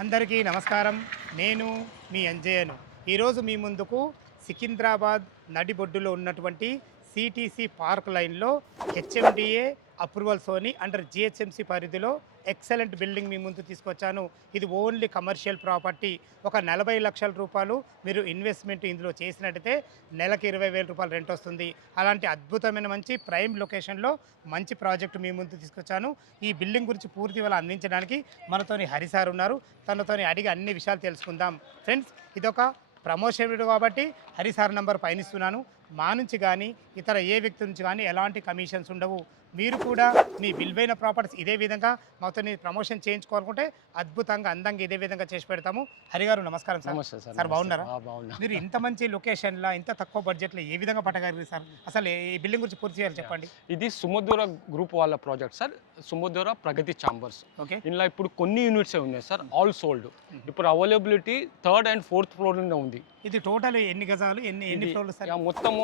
అందరికీ నమస్కారం. నేను మీ అంజయ్యను. ఈరోజు మీ ముందుకు సికింద్రాబాద్ నడిబొడ్డులో ఉన్నటువంటి సిటీసీ పార్క్ లైన్లో హెచ్ఎండిఏ అప్రూవల్స్తోని అండర్ జిహెచ్ఎంసి పరిధిలో ఎక్సలెంట్ బిల్డింగ్ మీ ముందు తీసుకొచ్చాను. ఇది ఓన్లీ కమర్షియల్ ప్రాపర్టీ. ఒక 40 లక్షల రూపాయలు మీరు ఇన్వెస్ట్మెంట్ ఇందులో చేసినట్టయితే నెలకు 20,000 రూపాయలు రెంట్ వస్తుంది. అలాంటి అద్భుతమైన మంచి ప్రైమ్ లొకేషన్లో మంచి ప్రాజెక్టు మీ ముందు తీసుకొచ్చాను. ఈ బిల్డింగ్ గురించి పూర్తి వాళ్ళు అందించడానికి మనతోని హరి సార్ ఉన్నారు. తనతోని అడిగి అన్ని విషయాలు తెలుసుకుందాం. ఫ్రెండ్స్, ఇదొక ప్రమోషన్ వీడియో కాబట్టి హరి సార్ నంబర్ పయనిస్తున్నాను. మా నుంచి కానీ ఇతర ఏ వ్యక్తి నుంచి కానీ ఎలాంటి కమిషన్స్ ఉండవు. మీరు కూడా మీ విలువైన ప్రాపర్టీస్ ఇదే విధంగా మాతో ప్రమోషన్ చేయించుకోవాలనుకుంటే అద్భుతంగా అందంగా ఇదే విధంగా చేసి పెడతాము. హరి గారు నమస్కారం సార్. నమస్తే సార్. సార్ బాగున్నారా? బాగున్నా. మీరు ఇంత మంచి లొకేషన్లో ఇంత తక్కువ బడ్జెట్లో ఏ విధంగా పట్టగలిగారు సార్? అసలు ఈ బిల్డింగ్ గురించి పూర్తి చేయాలి చెప్పండి. ఇది సుమధుర గ్రూప్ వాళ్ళ ప్రాజెక్ట్ సార్. సుమధుర ప్రగతి ఛాంబర్స్. ఓకే. ఇందులో ఇప్పుడు కొన్ని యూనిట్స్ ఉన్నాయి సార్, ఆల్ సోల్డ్. ఇప్పుడు availability 3rd and 4th floor ఉంది. ఇది టోటల్ ఎన్ని గజాలు, ఎన్ని ఫ్లోర్లు సార్? మొత్తము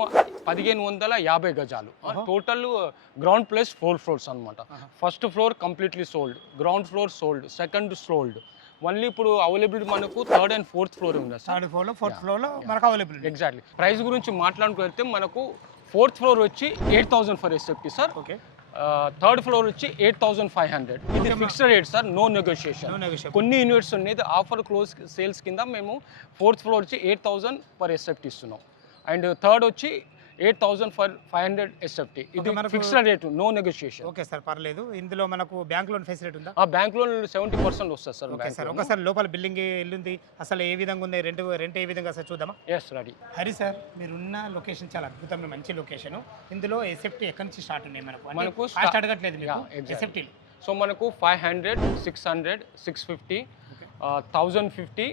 1550 గజాలు. టోటల్ గ్రౌండ్ ప్లస్ 4 ఫ్లోర్స్ అనమాట. First floor completely sold, ground floor sold, second sold. Only ఇప్పుడు అవైలబిలిటీ మనకు 3rd and 4th ఫ్లోర్ ఉంది సార్. 3rd ఫ్లోర్లో 4th ఫ్లోర్లో మనకు అవైలబిలిటీ. ఎగ్జాక్ట్లీ. ప్రైస్ గురించి మాట్లాడుకుంటే మనకు 4th ఫ్లోర్ వచ్చి 8,000 for SFT sir. Okay. 3rd floor వచ్చి 8,500. ఇది fixed rate sir, no negotiation. కొన్ని యూనిట్స్ ఉన్నాయి ఆఫర్ క్లోజ్ సేల్స్ కింద మేము 4th ఫ్లోర్ వచ్చి 8,000 పర్ ఎస్ఎఫ్టీ ఇస్తున్నాం. అండ్ 3rd వచ్చి 8,500 ఎస్ఎఫ్టీ. ఇది fixed rate, no negotiation. Okay sir, పర్లేదు. ఇందులో మనకు బ్యాంక్ లోన్ ఫెసిలిటీ ఉందా? ఆ బ్యాంక్ లోన్ 70% వస్తుంది సార్. ఓకే సార్, ఒకసారి లోపల బిల్డింగ్ ఎల్లుంది, అసలు ఏ విధంగా ఉంది, రెంట్ ఏ విధంగా సార్ చూద్దామా? Yes, ready. హరి సార్, మీరున్న లొకేషన్ చాలా అద్భుతమైన మంచి లొకేషన్. ఇందులో ఎస్ఎఫ్టీ ఎక్కడి నుంచి స్టార్ట్ ఉన్నాయి మనకు కాస్ట్ అడగట్లేదు ఎస్ఎఫ్టీ. సో మనకు 500, 600, 650, 1050,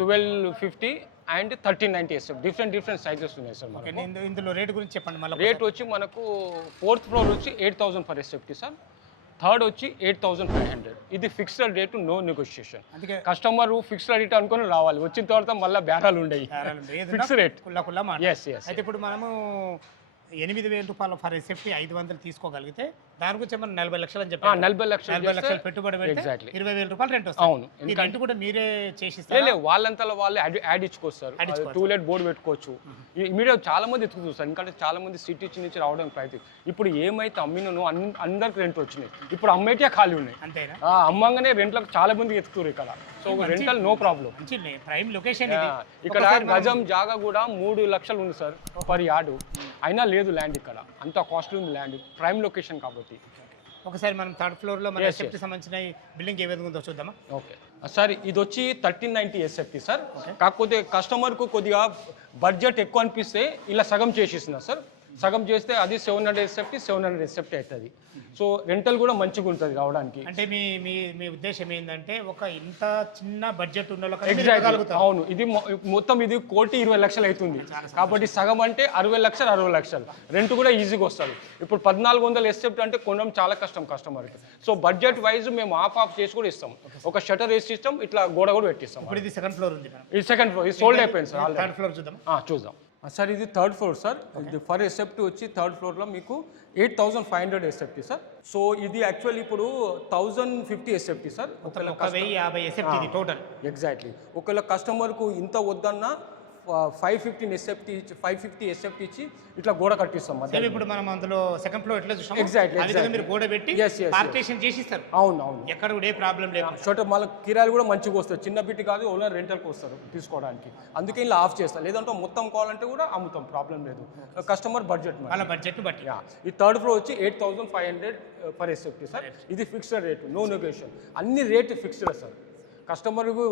1250 అండ్ 1390 ఎస్ఎఫ్. డిఫరెంట్ సైజెస్ ఉన్నాయి సార్ మనకు. ఇందులో రేట్ గురించి చెప్పండి మళ్ళీ. రేట్ వచ్చి మనకు 4th ఫ్లోర్ వచ్చి 8,000 పర్ ఎస్ఎఫ్టీ సార్. 3rd వచ్చి 8,500. ఇది fixed rate, no negotiation. Customer fixed rate అనుకుని రావాలి, వచ్చిన తర్వాత మళ్ళీ బేరాలు ఉండయి. Fixed rate. అయితే ఇప్పుడు మనము 8,000 రూపాయలు ఫర్ ఎస్ఎఫ్టీ 500 తీసుకోగలిగితే దాని గురించి మనం 40 లక్షలు అని చెప్పారు. 40 లక్షలు పెట్టుబడి పెడితే 20,000 రూపాయలు రెంట్ వస్తుంది. అవును. రెంట్ కూడా మీరే చేసిస్తారు? లేదు, వాళ్ళంతా వాళ్ళు యాడ్ ఇచ్చుకోస్తారు. టూలెట్ బోర్డు పెట్టుకోవచ్చు. ఇమీడియట్ చాలా మంది ఎత్తుకుతారు, ఎందుకంటే చాలా మంది సిటీ నుంచి రావడానికి ప్రయత్నం. ఇప్పుడు ఏమైతే అమ్మినో అందరికి రెంట్ వచ్చినాయి. ఇప్పుడు అమ్మేటే ఖాళీ ఉన్నాయి. అంతేనా? అమ్మంగానే రెంట్లకు చాలా మంది ఎత్తుకుతారు ఇక్కడ. So rental no problem. Prime location. ఇక్కడ గజం జాగా కూడా 3 లక్షలు ఉంది సార్ పర్ యార్డు. అయినా లేదు ల్యాండ్ ఇక్కడ, అంత కాస్ట్లీ ఉంది ల్యాండ్, ప్రైమ్ లొకేషన్ కాబట్టి. ఒకసారి మనం 3rd ఫ్లోర్లో మన ఎస్ఎఫ్టీ సంబంధించిన బిల్డింగ్ ఏ విధంగా ఉందో చూద్దామా? ఓకే సార్, ఇది వచ్చి 1390 ఎస్ఎఫ్టీ సార్. కాకపోతే కస్టమర్కు కొద్దిగా బడ్జెట్ ఎక్కువ అనిపిస్తే ఇలా సగం చేసేస్తున్నా సార్. సగం చేస్తే అది 700 ఎస్ఎఫ్టీ అవుతుంది. సో రెంటల్ కూడా మంచిగా ఉంటుంది రావడానికి. అంటే మీ ఉద్దేశం ఏంటంటే ఒక ఇంత చిన్న బడ్జెట్ ఉన్న ఎగ్జాక్ట్. అవును, ఇది మొత్తం ఇది 1,20,00,000 అవుతుంది కాబట్టి సగం అంటే 60 లక్షలు రెంట్ కూడా ఈజీగా వస్తుంది. ఇప్పుడు 1,400 ఎస్ఎఫ్టీ అంటే కొనడం చాలా కష్టం కస్టమర్కి. సో బడ్జెట్ వైజ్ మేము ఆఫ్ చేసి కూడా ఇస్తాం. ఒక షటర్ వేసి ఇస్తాం, ఇట్లా గోడ కూడా పెట్టిస్తాం. ఇప్పుడు ఇది 2nd ఫ్లోర్ ఉంది. ఇది 2nd ఫ్లోర్, ఇది సోల్డ్ అయిపోయింది సార్. 3rd ఫ్లోర్ చూద్దాం సార్. ఇది 3rd ఫ్లోర్ సార్. ఇది ఫర్ ఎస్ఎఫ్టీ వచ్చి 3rd ఫ్లోర్లో మీకు 8,500 ఎస్ఎఫ్టీ సార్. సో ఇది యాక్చువల్లీ ఇప్పుడు 1,050 SFT sir. 1,050 SFT total. Exactly. ఒకవేళ కస్టమర్కు ఇంత వద్దన్నా 550 ఎస్ఎఫ్టీ ఇచ్చి ఇట్లా గోడ కట్టిస్తాం. ఇప్పుడు మనం అందులో 2nd ఫ్లోర్ ఎట్లా చూసాం, ఎగ్జాక్ట్లీ మీరు గోడ పెట్టి పార్టీషన్ చేసి ఇస్తారు. అవును. ఎక్కడ కూడా ఏ ప్రాబ్లం లేదు. చోట మళ్ళీ కిరాయిలు కూడా మంచిగా వస్తాయి. చిన్న బిట్టి కాదు, ఓన్లీ రెంటల్కి వస్తారు తీసుకోవడానికి. అందుకే ఇలా ఆఫ్ చేస్తారు. లేదంటే మొత్తం కావాలంటే కూడా అమ్ముతాం, ప్రాబ్లం లేదు. కస్టమర్ బడ్జెట్ వాళ్ళ బడ్జెట్ బట్టి. ఈ 3rd ఫ్లోర్ వచ్చి 8,500 పర్ ఎస్ఎఫ్టీ సార్. ఇది ఫిక్స్డ్ రేటు, నో నెగోషియేషన్. అన్ని రేటు ఫిక్స్డ్ సార్. కస్టమర్కు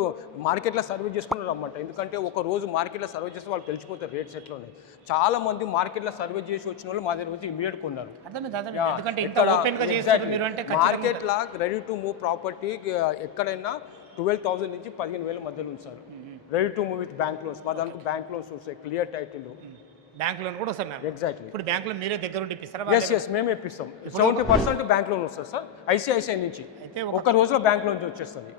మార్కెట్లో సర్వే చేసుకుని రమ్మంట. ఎందుకంటే ఒక రోజు మార్కెట్లో సర్వే చేస్తే వాళ్ళు తెలిసిపోతారు రేట్స్ ఎట్లా ఉన్నాయి. చాలా మంది మార్కెట్లో సర్వే చేసి వచ్చిన వాళ్ళు మా దగ్గర వచ్చి ఇమీడియట్ కొన్నారు. మార్కెట్లో రెడీ టు మూవ్ ప్రాపర్టీ ఎక్కడైనా 12,000 నుంచి 15,000 మధ్యలో ఉంది sir. Ready to move with bank loans. మా దానికి బ్యాంక్ లోన్స్ వస్తాయి, క్లియర్ టైటిల్, బ్యాంక్ లోన్ కూడా వస్తారు. ఎగ్జాక్ట్లీ. ఇప్పుడు బ్యాంక్ లో మీరే దగ్గర ఉండి ఇప్పిస్తారా? ఎస్, మేము ఇప్పిస్తాం. 70% బ్యాంక్ లోన్ వస్తుంది సార్. ఐసిఐసిఐ నుంచి అయితే ఒక రోజులో బ్యాంక్ లోన్ వచ్చేస్తుంది.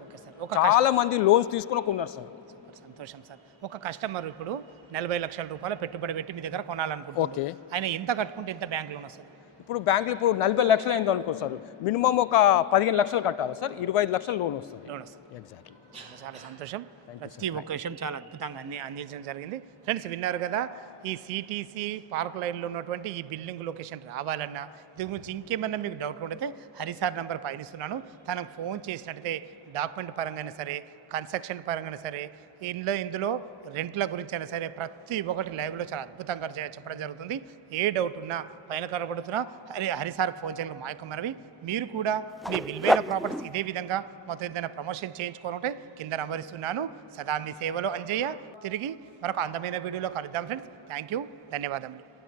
చాలా మంది లోన్స్ తీసుకుని కొన్నారు సార్. సంతోషం సార్. ఒక కస్టమర్ ఇప్పుడు 40 లక్షల రూపాయలు పెట్టుబడి పెట్టి మీ దగ్గర కొనాలనుకుంటున్నారు. ఓకే. ఆయన ఎంత కట్టుకుంటే ఎంత బ్యాంక్ లోన్ వస్తుంది? ఇప్పుడు బ్యాంకులు ఇప్పుడు 40 లక్షలు అయింది అనుకో సార్, మినిమం ఒక 15 లక్షలు కట్టాలి సార్, 25 లక్షలు లోన్ వస్తుంది. లోన్ వస్తుంది. ఎగ్జాక్ట్లీ. చాలా సంతోషం. ప్రతి ఒక్క విషయం చాలా అద్భుతంగా అందించడం జరిగింది. ఫ్రెండ్స్ విన్నారు కదా, ఈ సిటీసీ పార్క్ లైన్లో ఉన్నటువంటి ఈ బిల్డింగ్ లొకేషన్ రావాలన్నా దీని గురించి ఇంకేమన్నా మీకు డౌట్ ఉంటే హరిసార్ నెంబర్ పైన ఇస్తున్నాను, తనకు ఫోన్ చేసినట్టయితే డాక్యుమెంట్ పరంగానే సరే, కన్స్ట్రక్షన్ పరంగానే సరే, ఇందులో రెంట్ల గురించి అయినా సరే ప్రతి ఒక్కటి లైవ్లో చాలా అద్భుతంగా చెప్పడం జరుగుతుంది. ఏ డౌట్ ఉన్నా పైన కనబడుతున్నా హరిసార్కి ఫోన్ చేయాలి మా యొక్క మనవి. మీరు కూడా మీ విలువైన ప్రాపర్టీస్ ఇదే విధంగా మొత్తం ఏదైనా ప్రమోషన్ చేయించుకోవాలంటే కింద నంబర్ ఇస్తున్నాను. సదా మీ సేవలో అంజయ్య. తిరిగి మరొక అందమైన వీడియోలో కలుద్దాం ఫ్రెండ్స్. థ్యాంక్ యూ, ధన్యవాదములు.